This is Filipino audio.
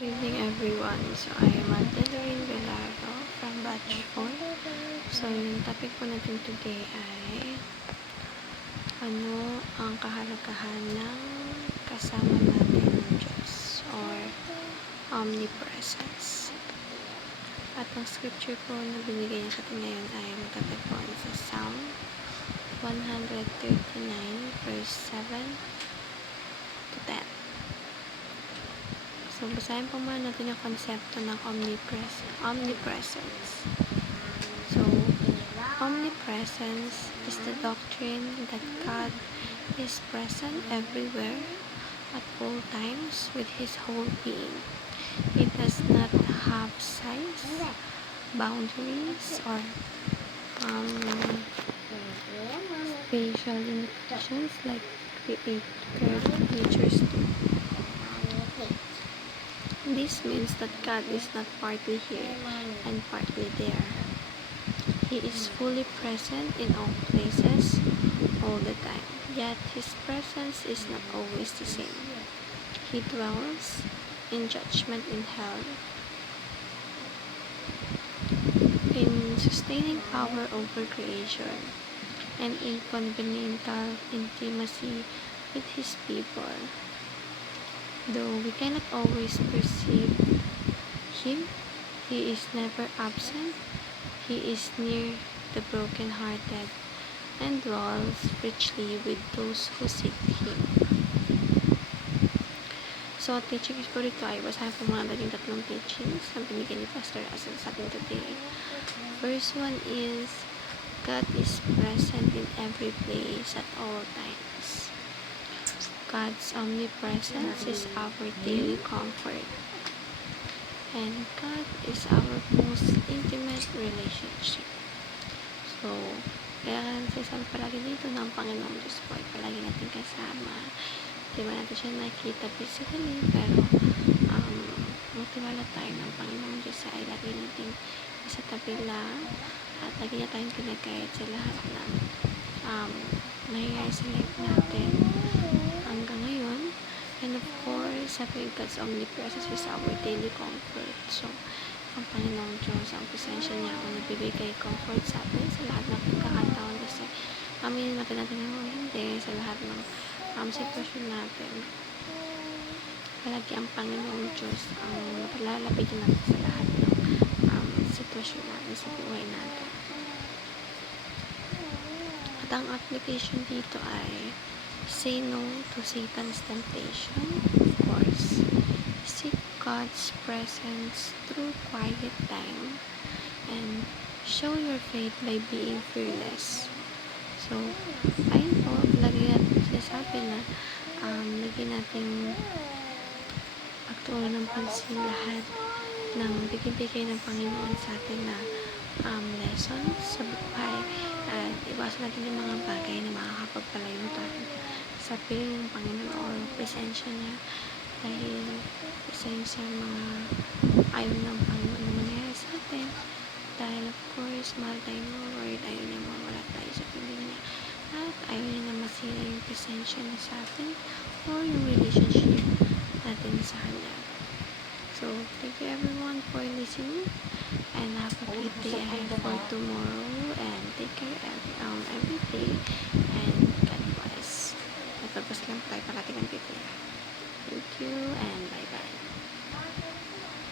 Good evening everyone. So I am Adeline Velardo from Batch 4. So yung topic po natin today ay ano ang kahalagahan ng kasama natin ng Diyos or omnipresence. At ang scripture po na binigay niya sa atin ngayon ay matatagpuan sa Psalm 139 verse 7 to 10. So, basahin po muna natin yung konsepto ng omnipresence. So, omnipresence is the doctrine that God is present everywhere at all times with His whole being. It does not have size, boundaries, or spatial limitations like created creatures do. This means that God is not partly here and partly there. He is fully present in all places, all the time. Yet His presence is not always the same. He dwells in judgment in hell, in sustaining power over creation, and in covenantal intimacy with His people. Though we cannot always perceive Him, He is never absent. He is near the brokenhearted and dwells richly with those who seek Him. So, teachings ko rito ay basahin po muna natin yung tatlong teachings na binigyan ni Pastor Russell sa atin today. First one is, God is present in every place at all times. God's omnipresence is our daily comfort. And God is our most intimate relationship. So, kaya nasasabi palagi dito ng Panginoong Diyos po ay palagi natin kasama. Di ba natin siya nakita physically, pero magtiwala tayo ng Panginoong Diyos ay lagi natin sa tabi lang at lagi niya tayong kinagayat sa lahat ng nangyayari sa life natin hanggang ngayon. And of course, sabi God's omnipresence is our daily comfort. So, ang Panginoong Diyos, ang presensya niya ang nagbibigay comfort sa atin sa lahat ng pagkakataon kasi aminin natin o hindi sa lahat ng sitwasyon natin. Palagi ang Panginoong Diyos ang napalalapitan natin sa lahat ng sitwasyon natin sa buhay natin. At ang application dito ay say no to Satan's temptation. Of course, seek God's presence through quiet time and show your faith by being fearless. So, ayun po, lagi natin sinasabi na lagi natin pagtuunan ng pansin lahat ng bigay ng Panginoon sa atin na lessons sa buhay at iwasan natin yung mga bagay na makakapagpalayo tayo sa piling ng Panginoon o presensya niya dahil isa yun sa mga ayaw ng Panginoon na mangyayari sa atin dahil of course mahal tayo ng Lord, ayaw niya mawala tayo sa piling niya at ayaw niya na masira yung presensya niya sa atin or yung relationship natin sa Kanya. So, thank you everyone for listening and have a great day ahead for tomorrow and take care every day and God bless. Nagpagpas lang tayo parating ang Biblia. Thank you and bye bye.